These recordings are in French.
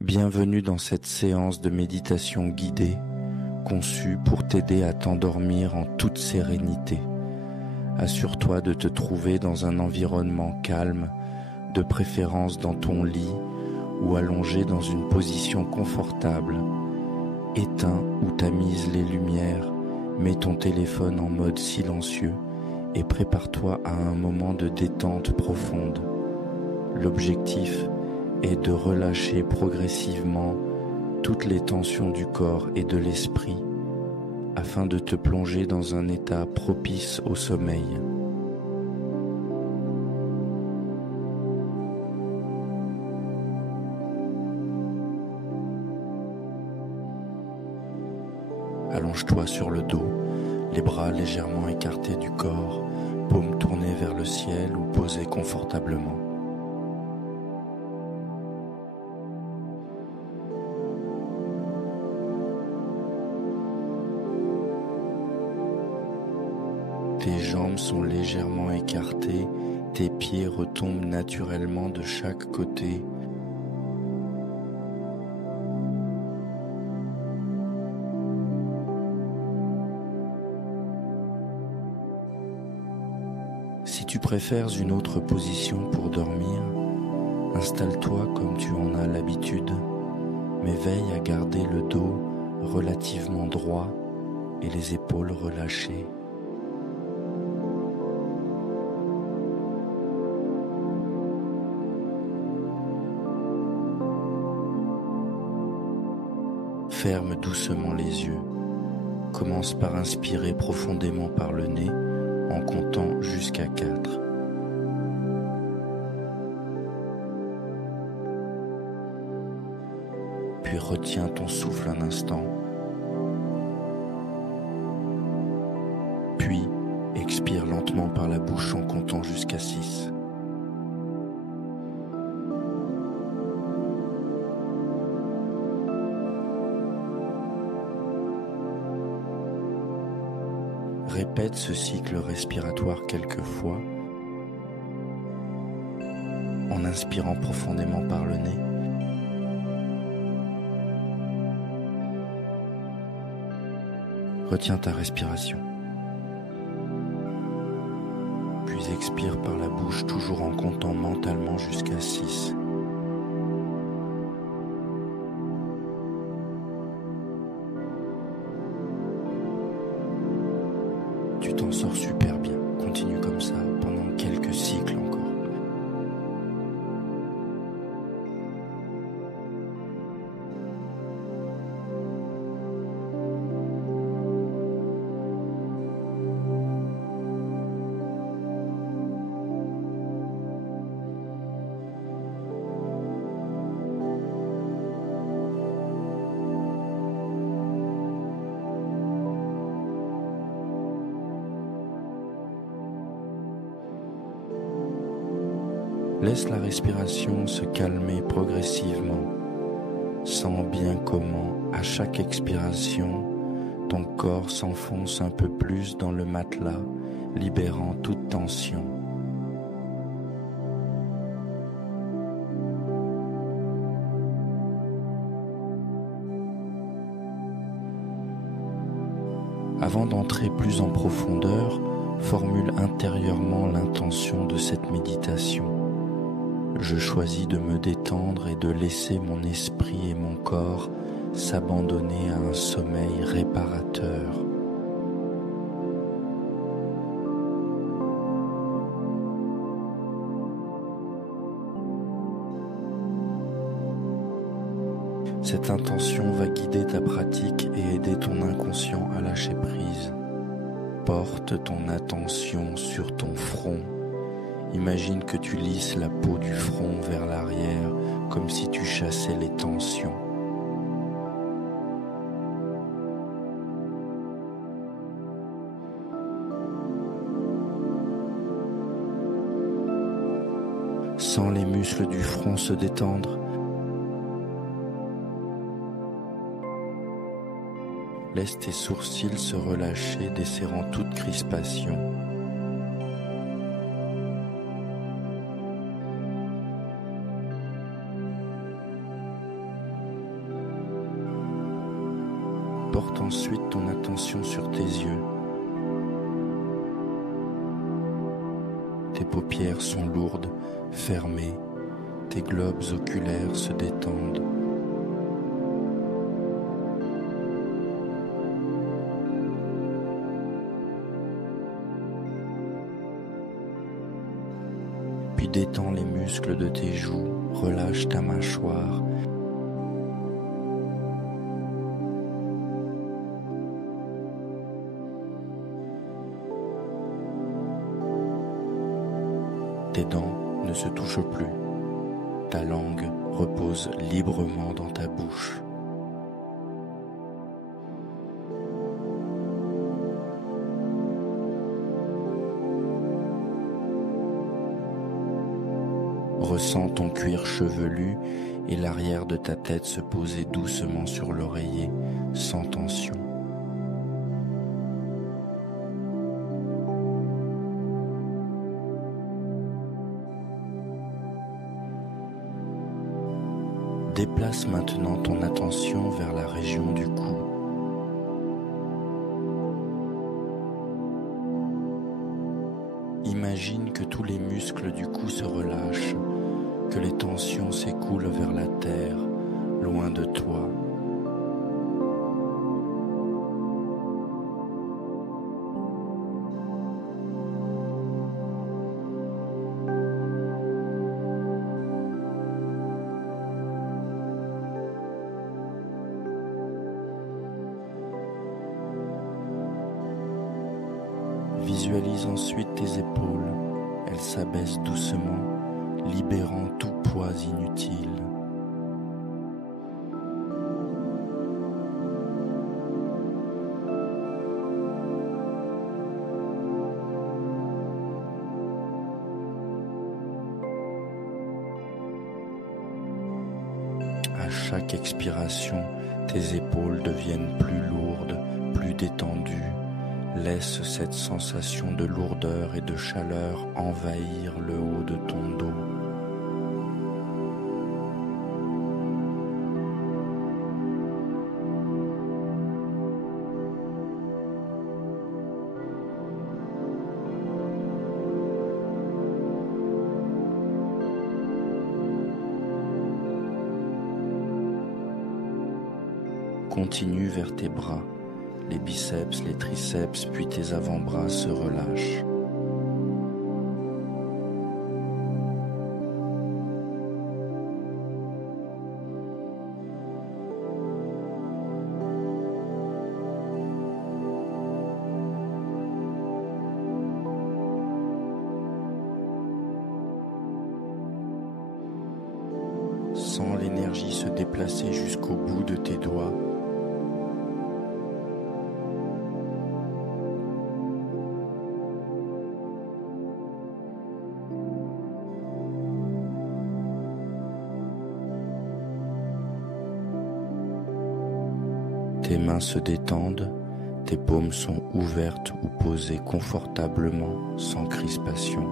Bienvenue dans cette séance de méditation guidée, conçue pour t'aider à t'endormir en toute sérénité. Assure-toi de te trouver dans un environnement calme, de préférence dans ton lit ou allongé dans une position confortable. Éteins ou tamise les lumières, mets ton téléphone en mode silencieux et prépare-toi à un moment de détente profonde. L'objectif est de relâcher progressivement toutes les tensions du corps et de l'esprit afin de te plonger dans un état propice au sommeil. Allonge-toi sur le dos, les bras légèrement écartés du corps, paumes tournées vers le ciel ou posées confortablement. Tes jambes sont légèrement écartées, tes pieds retombent naturellement de chaque côté. Si tu préfères une autre position pour dormir, installe-toi comme tu en as l'habitude, mais veille à garder le dos relativement droit et les épaules relâchées. Ferme doucement les yeux. Commence par inspirer profondément par le nez en comptant jusqu'à 4. Puis retiens ton souffle un instant. Puis expire lentement par la bouche en comptant jusqu'à 6. Répète ce cycle respiratoire quelques fois en inspirant profondément par le nez. Retiens ta respiration. Puis expire par la bouche toujours en comptant mentalement jusqu'à 6. Tu t'en sors super bien. Continue comme ça pendant quelques cycles encore. Laisse la respiration se calmer progressivement. Sens bien comment, à chaque expiration, ton corps s'enfonce un peu plus dans le matelas, libérant toute tension. Avant d'entrer plus en profondeur, formule intérieurement l'intention de cette méditation. Je choisis de me détendre et de laisser mon esprit et mon corps s'abandonner à un sommeil réparateur. Cette intention va guider ta pratique et aider ton inconscient à lâcher prise. Porte ton attention sur ton front. Imagine que tu lisses la peau du front vers l'arrière, comme si tu chassais les tensions. Sens les muscles du front se détendre. Laisse tes sourcils se relâcher, desserrant toute crispation. Porte ensuite ton attention sur tes yeux. Tes paupières sont lourdes, fermées, tes globes oculaires se détendent. Puis détends les muscles de tes joues, relâche ta mâchoire. Tes dents ne se touchent plus. Ta langue repose librement dans ta bouche. Ressens ton cuir chevelu et l'arrière de ta tête se poser doucement sur l'oreiller, sans tension. Déplace maintenant ton attention vers la région du cou. Imagine que tous les muscles du cou se relâchent, que les tensions s'écoulent vers la terre, loin de toi. Visualise ensuite tes épaules, elles s'abaissent doucement, libérant tout poids inutile. À chaque expiration, tes épaules deviennent plus lourdes, plus détendues. Laisse cette sensation de lourdeur et de chaleur envahir le haut de ton dos. Continue vers tes bras. Les biceps, les triceps, puis tes avant-bras se relâchent. Sens l'énergie se déplacer jusqu'au bout de tes doigts. Tes mains se détendent, tes paumes sont ouvertes ou posées confortablement, sans crispation.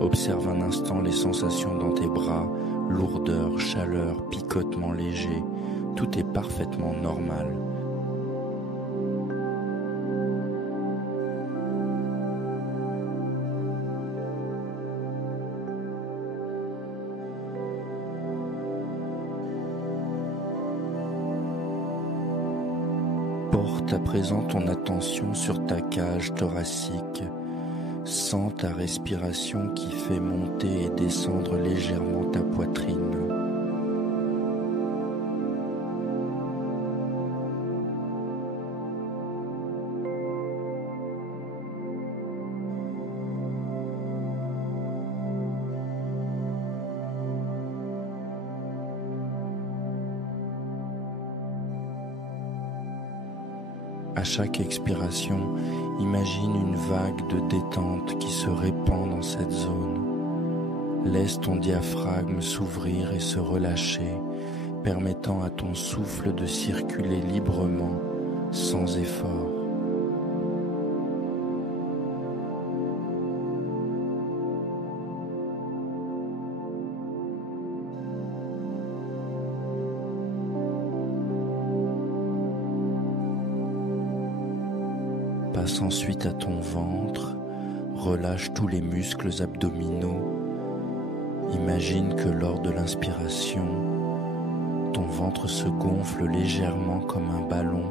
Observe un instant les sensations dans tes bras, lourdeur, chaleur, picotement léger, tout est parfaitement normal. Porte à présent ton attention sur ta cage thoracique. Sens ta respiration qui fait monter et descendre légèrement ta poitrine. À chaque expiration, imagine une vague de détente qui se répand dans cette zone. Laisse ton diaphragme s'ouvrir et se relâcher, permettant à ton souffle de circuler librement, sans effort. Passe ensuite à ton ventre, relâche tous les muscles abdominaux. Imagine que lors de l'inspiration, ton ventre se gonfle légèrement comme un ballon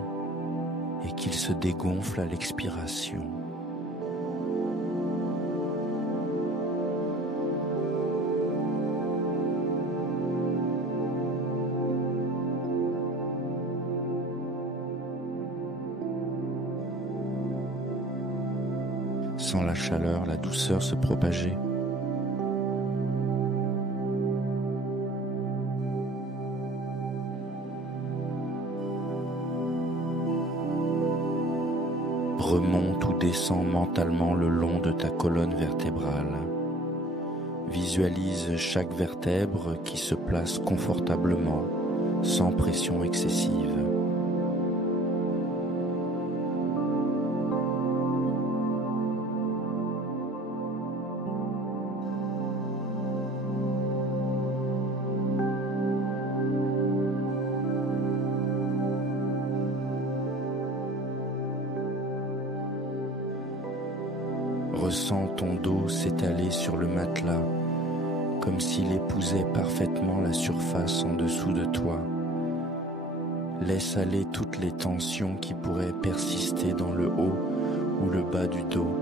et qu'il se dégonfle à l'expiration. Sens la chaleur, la douceur se propager. Remonte ou descend mentalement le long de ta colonne vertébrale. Visualise chaque vertèbre qui se place confortablement, sans pression excessive. Ressens ton dos s'étaler sur le matelas, comme s'il épousait parfaitement la surface en dessous de toi. Laisse aller toutes les tensions qui pourraient persister dans le haut ou le bas du dos.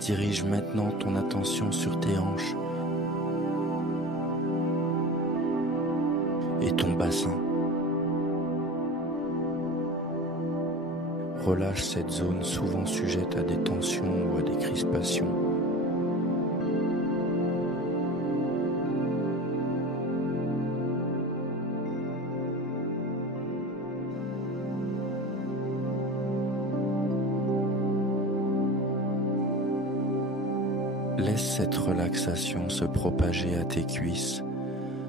Dirige maintenant ton attention sur tes hanches et ton bassin. Relâche cette zone souvent sujette à des tensions ou à des crispations. Laisse cette relaxation se propager à tes cuisses,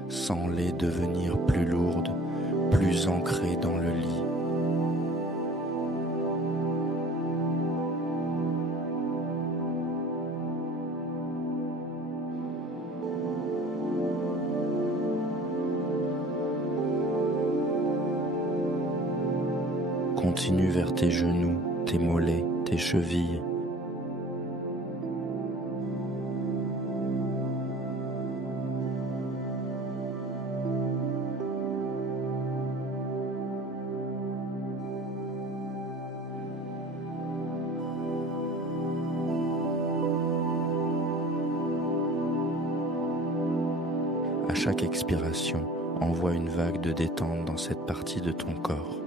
sans les devenir plus lourdes, plus ancrées dans le lit. Continue vers tes genoux, tes mollets, tes chevilles. À chaque expiration, envoie une vague de détente dans cette partie de ton corps.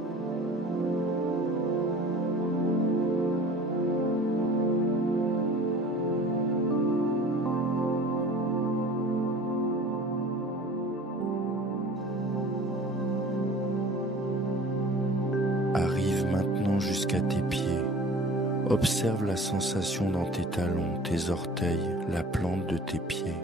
Arrive maintenant jusqu'à tes pieds. Observe la sensation dans tes talons, tes orteils, la plante de tes pieds.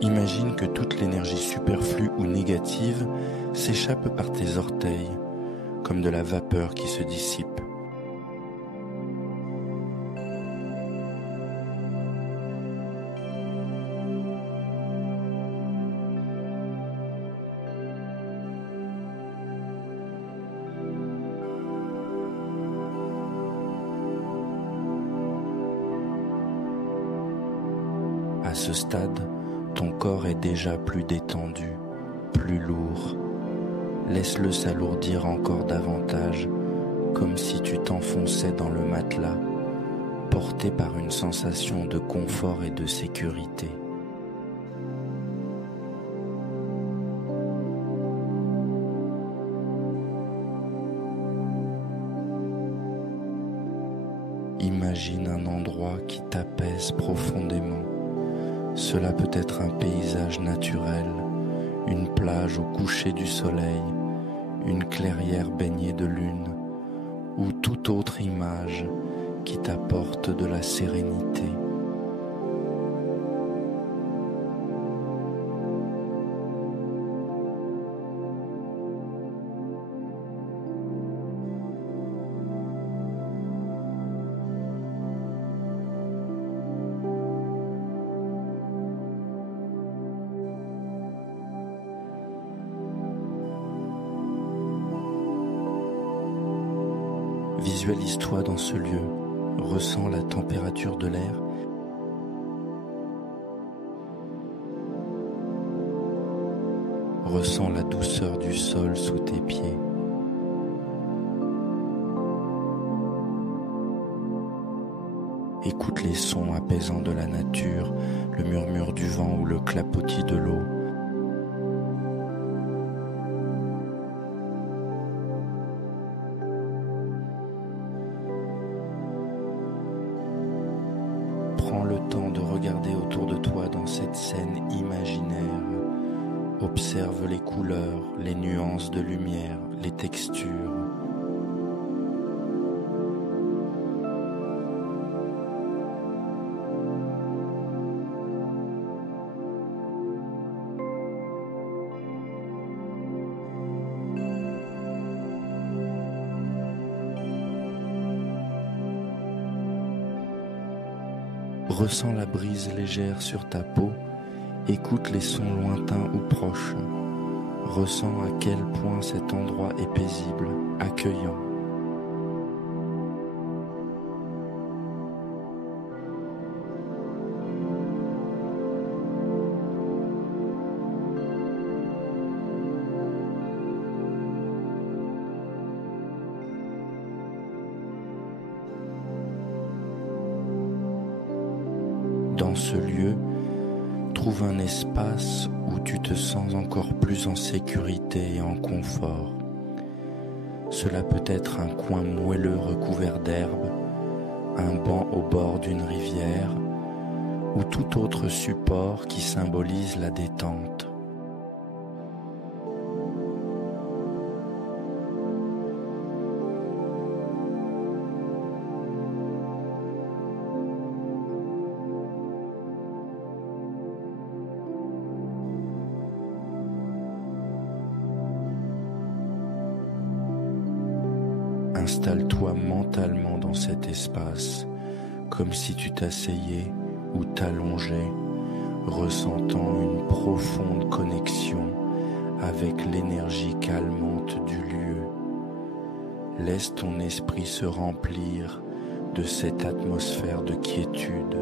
Imagine que toute l'énergie superflue ou négative s'échappe par tes orteils, comme de la vapeur qui se dissipe. À ce stade, ton corps est déjà plus détendu, plus lourd. Laisse-le s'alourdir encore davantage, comme si tu t'enfonçais dans le matelas, porté par une sensation de confort et de sécurité. Imagine un endroit qui t'apaise profondément. Cela peut être un paysage naturel, une plage au coucher du soleil, une clairière baignée de lune, ou toute autre image qui t'apporte de la sérénité. Visualise-toi dans ce lieu, ressens la température de l'air, ressens la douceur du sol sous tes pieds. Écoute les sons apaisants de la nature, le murmure du vent ou le clapotis de l'eau. Prends le temps de regarder autour de toi dans cette scène imaginaire. Observe les couleurs, les nuances de lumière, les textures. Ressens la brise légère sur ta peau, écoute les sons lointains ou proches, ressens à quel point cet endroit est paisible, accueillant. Dans ce lieu, trouve un espace où tu te sens encore plus en sécurité et en confort. Cela peut être un coin moelleux recouvert d'herbe, un banc au bord d'une rivière ou tout autre support qui symbolise la détente. Installe-toi mentalement dans cet espace, comme si tu t'asseyais ou t'allongeais, ressentant une profonde connexion avec l'énergie calmante du lieu. Laisse ton esprit se remplir de cette atmosphère de quiétude.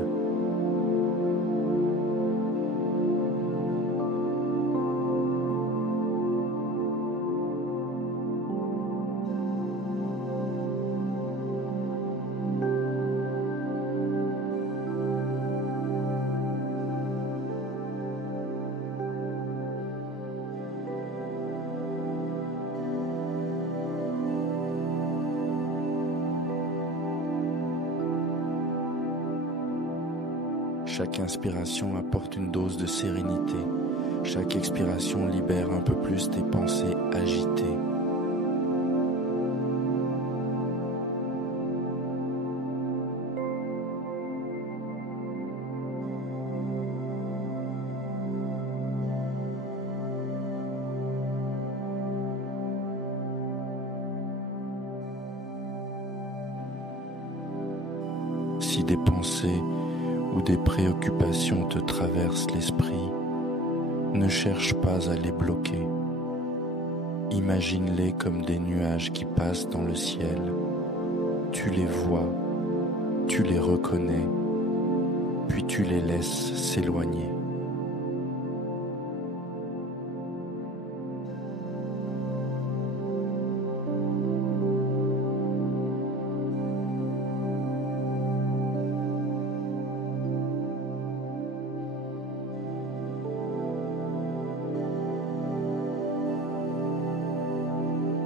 Chaque inspiration apporte une dose de sérénité. Chaque expiration libère un peu plus tes pensées agitées. Si des pensées ou des préoccupations te traversent l'esprit, ne cherche pas à les bloquer. Imagine-les comme des nuages qui passent dans le ciel. Tu les vois, tu les reconnais, puis tu les laisses s'éloigner.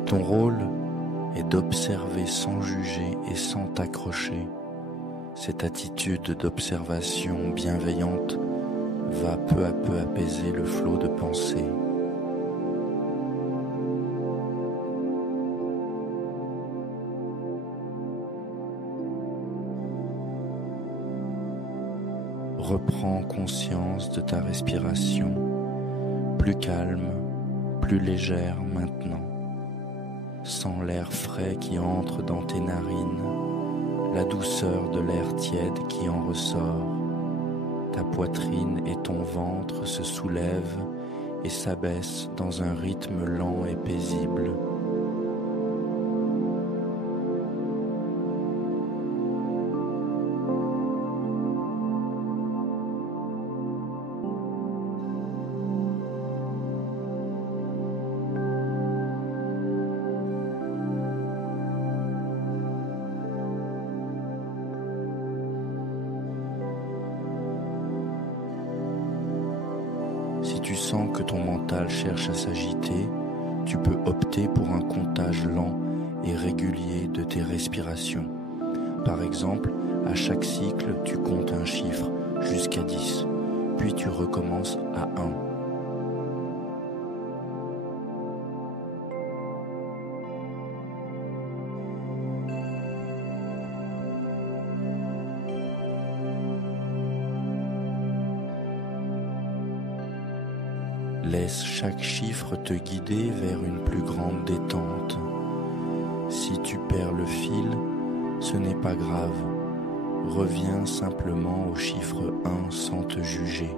Ton rôle est d'observer sans juger et sans t'accrocher. Cette attitude d'observation bienveillante va peu à peu apaiser le flot de pensées. Reprends conscience de ta respiration, plus calme, plus légère maintenant. Sens l'air frais qui entre dans tes narines, la douceur de l'air tiède qui en ressort. Ta poitrine et ton ventre se soulèvent et s'abaissent dans un rythme lent et paisible. Si tu sens que ton mental cherche à s'agiter, tu peux opter pour un comptage lent et régulier de tes respirations. Par exemple, à chaque cycle, tu comptes un chiffre jusqu'à 10, puis tu recommences à 1. Laisse chaque chiffre te guider vers une plus grande détente. Si tu perds le fil, ce n'est pas grave. Reviens simplement au chiffre 1 sans te juger.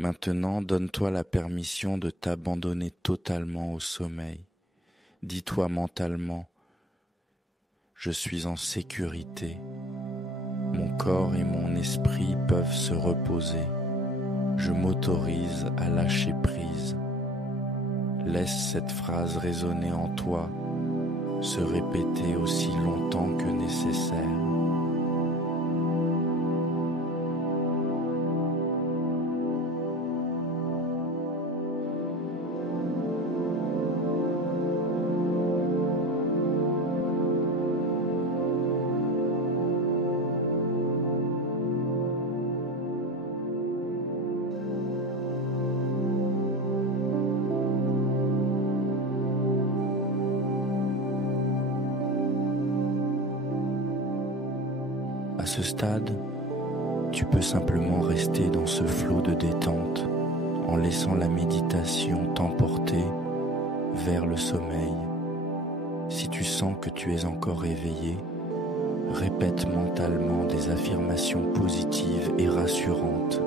Maintenant, donne-toi la permission de t'abandonner totalement au sommeil. Dis-toi mentalement, je suis en sécurité. Mon corps et mon esprit peuvent se reposer. Je m'autorise à lâcher prise. Laisse cette phrase résonner en toi, se répéter aussi longtemps que nécessaire. À ce stade, tu peux simplement rester dans ce flot de détente en laissant la méditation t'emporter vers le sommeil. Si tu sens que tu es encore éveillé, répète mentalement des affirmations positives et rassurantes.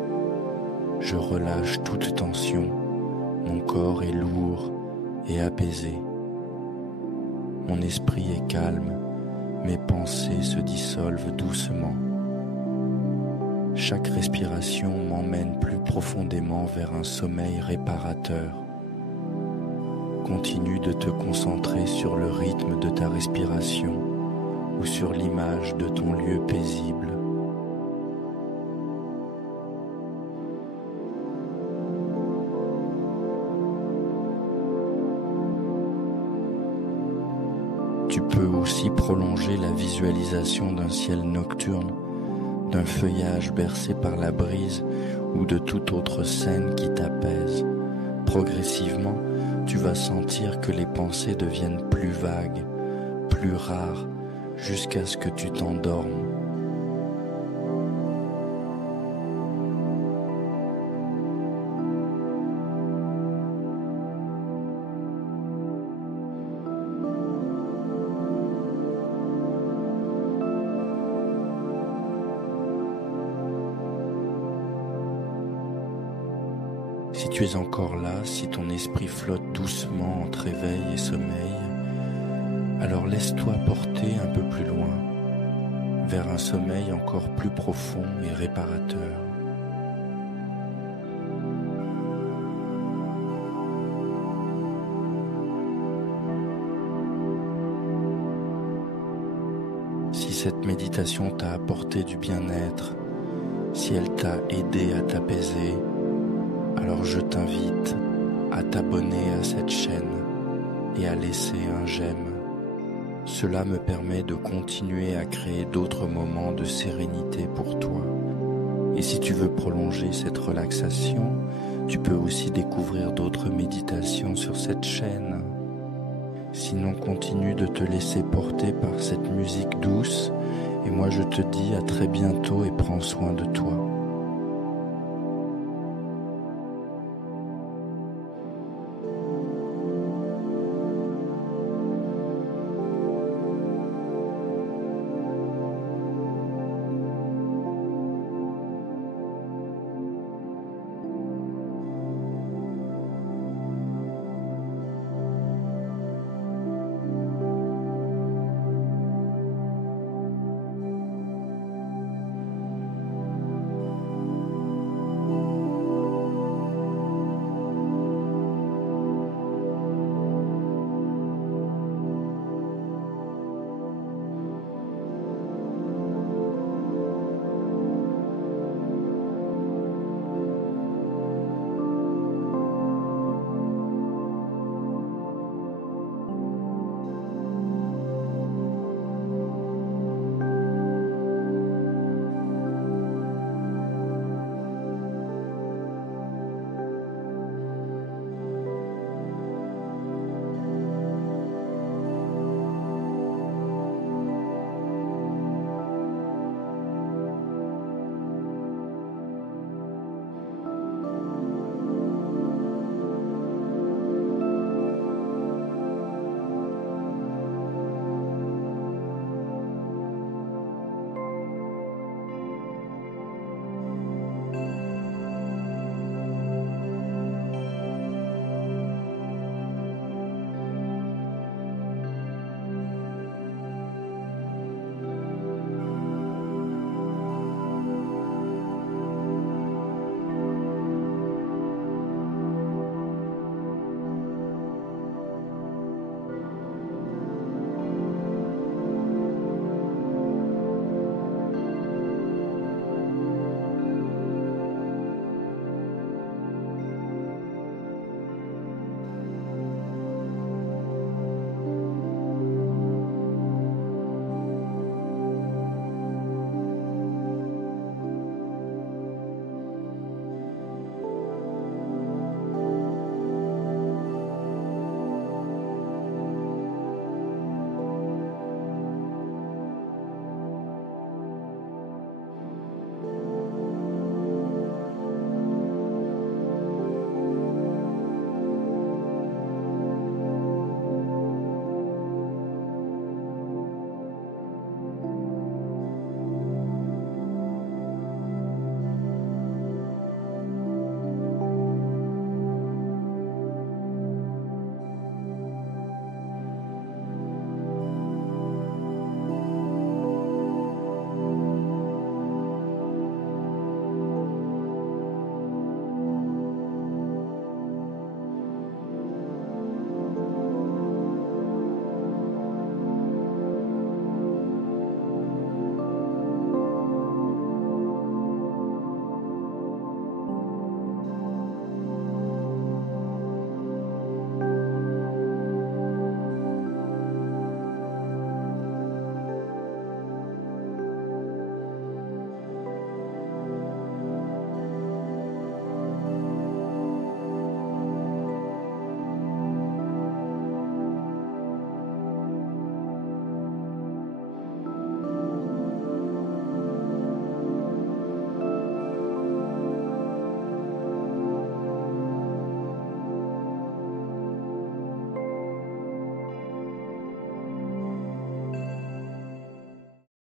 Je relâche toute tension, mon corps est lourd et apaisé. Mon esprit est calme. Mes pensées se dissolvent doucement. Chaque respiration m'emmène plus profondément vers un sommeil réparateur. Continue de te concentrer sur le rythme de ta respiration ou sur l'image de ton lieu paisible. Tu peux aussi prolonger la visualisation d'un ciel nocturne, d'un feuillage bercé par la brise ou de toute autre scène qui t'apaise. Progressivement, tu vas sentir que les pensées deviennent plus vagues, plus rares, jusqu'à ce que tu t'endormes. Si tu es encore là, si ton esprit flotte doucement entre éveil et sommeil, alors laisse-toi porter un peu plus loin. vers un sommeil encore plus profond et réparateur. Si cette méditation t'a apporté du bien-être, si elle t'a aidé à t'apaiser, alors je t'invite à t'abonner à cette chaîne et à laisser un j'aime. Cela me permet de continuer à créer d'autres moments de sérénité pour toi. Et si tu veux prolonger cette relaxation, tu peux aussi découvrir d'autres méditations sur cette chaîne. Sinon, continue de te laisser porter par cette musique douce et moi je te dis à très bientôt et prends soin de toi.